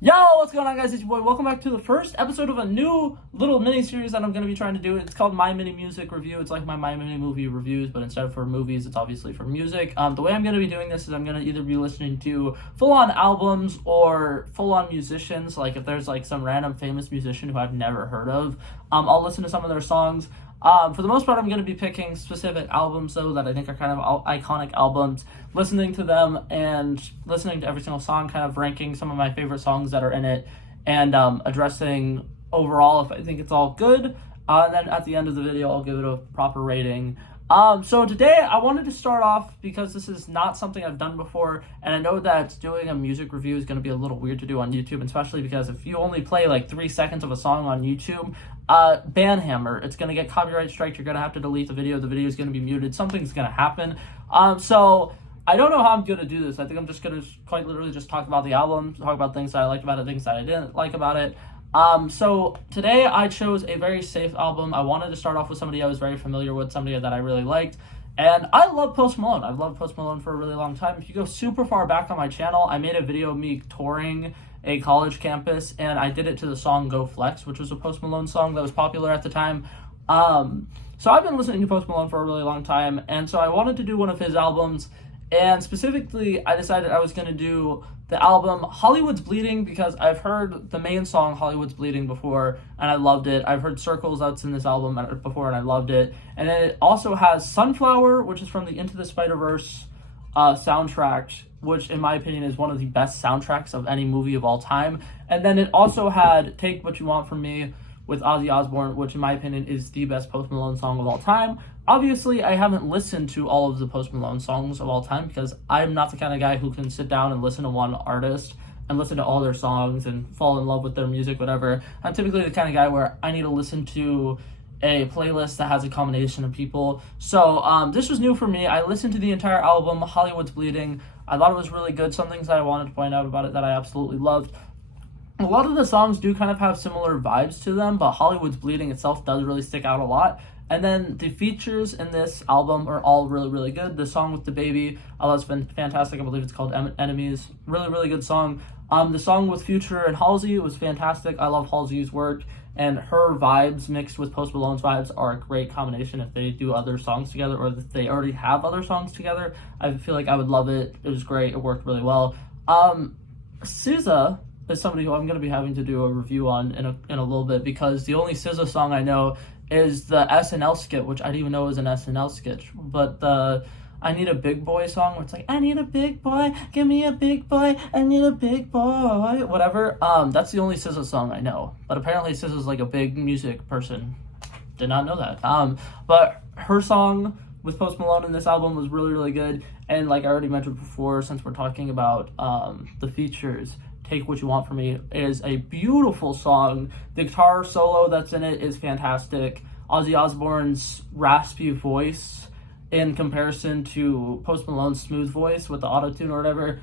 Yo, what's going on, guys? It's your boy. Welcome back to the first episode of a new little mini-series that I'm going to be trying to do. It's called My Mini Music Review. It's like my Mini Movie reviews, but instead of for movies, it's obviously for music. The way I'm going to be doing this is I'm going to either be listening to full-on albums or full-on musicians. Like, if there's, like, some random famous musician who I've never heard of, I'll listen to some of their songs. For the most part, I'm going to be picking specific albums, though, that I think are kind of iconic albums, listening to them and listening to every single song, kind of ranking some of my favorite songs that are in it, and addressing overall if I think it's all good. And then at the end of the video, I'll give it a proper rating. So today I wanted to start off because this is not something I've done before, and I know that doing a music review is going to be a little weird to do on YouTube, especially because if you only play like 3 seconds of a song on YouTube, banhammer, it's going to get copyright strike, you're going to have to delete the video is going to be muted, something's going to happen. So I don't know how I'm going to do this. I think I'm just going to quite literally just talk about the album, talk about things that I liked about it, things that I didn't like about it. So today I chose a very safe album. I wanted to start off with somebody I was very familiar with, somebody that I really liked, and I love Post Malone. I've loved Post Malone for a really long time. If you go super far back on my channel, I made a video of me touring a college campus, and I did it to the song Go Flex, which was a Post Malone song that was popular at the time. So I've been listening to Post Malone for a really long time, and so I wanted to do one of his albums, and specifically I decided I was going to do the album Hollywood's Bleeding because I've heard the main song Hollywood's Bleeding before and I loved it. I've heard Circles that's in this album before and I loved it. And then it also has Sunflower, which is from the Into the Spider-Verse soundtrack, which in my opinion is one of the best soundtracks of any movie of all time. And then it also had Take What You Want From Me with Ozzy Osbourne, which in my opinion is the best Post Malone song of all time. Obviously, I haven't listened to all of the Post Malone songs of all time because I'm not the kind of guy who can sit down and listen to one artist and listen to all their songs and fall in love with their music, whatever. I'm typically the kind of guy where I need to listen to a playlist that has a combination of people. So this was new for me. I listened to the entire album, Hollywood's Bleeding. I thought it was really good. Some things that I wanted to point out about it that I absolutely loved. A lot of the songs do kind of have similar vibes to them, but Hollywood's Bleeding itself does really stick out a lot. And then the features in this album are all really, really good. The song with the baby, that's been fantastic. I believe it's called Enemies. Really, really good song. The song with Future and Halsey was fantastic. I love Halsey's work, and her vibes mixed with Post Malone's vibes are a great combination if they do other songs together or if they already have other songs together. I feel like I would love it. It was great. It worked really well. SZA is somebody who I'm going to be having to do a review on in a little bit because the only SZA song I know is the SNL skit, which I didn't even know was an SNL sketch, but the I Need a Big Boy song where it's like, I need a big boy, give me a big boy, I need a big boy, whatever. That's the only SZA song I know, but apparently SZA's like a big music person. Did not know that. But her song with Post Malone in this album was really, really good, and like I already mentioned before, since we're talking about the features, Take What You Want From Me is a beautiful song. The guitar solo that's in it is fantastic. Ozzy Osbourne's raspy voice in comparison to Post Malone's smooth voice with the auto-tune or whatever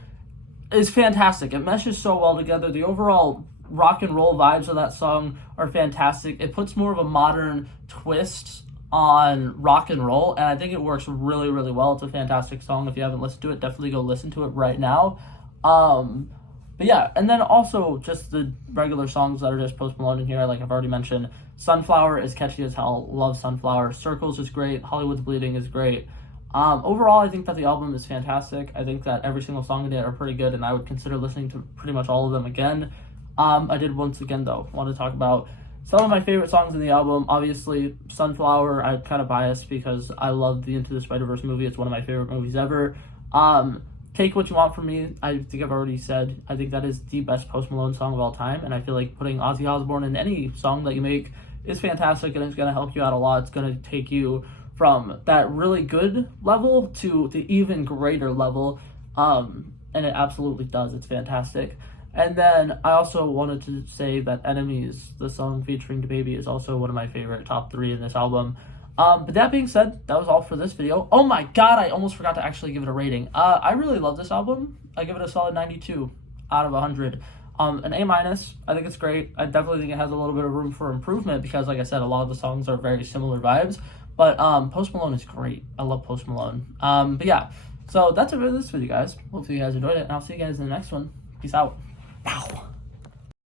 is fantastic. It meshes so well together. The overall rock and roll vibes of that song are fantastic. It puts more of a modern twist on rock and roll, and I think it works really, really well. It's a fantastic song. If you haven't listened to it, definitely go listen to it right now. But yeah, and then also just the regular songs that are just Post Malone in here, like I've already mentioned. Sunflower is catchy as hell. Love Sunflower. Circles is great. Hollywood's Bleeding is great. Overall, I think that the album is fantastic. I think that every single song in it are pretty good, and I would consider listening to pretty much all of them again. I did once again, though, want to talk about some of my favorite songs in the album. Obviously, Sunflower, I'm kind of biased because I love the Into the Spider-Verse movie. It's one of my favorite movies ever. Take What You Want From Me, I think I've already said, I think that is the best Post Malone song of all time, and I feel like putting Ozzy Osbourne in any song that you make is fantastic, and it's going to help you out a lot. It's going to take you from that really good level to the even greater level, and it absolutely does. It's fantastic. And then I also wanted to say that Enemies, the song featuring DaBaby, is also one of my favorite top 3 in this album. But that being said, that was all for this video. Oh my god, I almost forgot to actually give it a rating. I really love this album. I give it a solid 92 out of 100. An A-. I think it's great. I definitely think it has a little bit of room for improvement because, like I said, a lot of the songs are very similar vibes. But Post Malone is great. I love Post Malone. But yeah, so that's it for this video, guys. Hopefully you guys enjoyed it, and I'll see you guys in the next one. Peace out. Ow.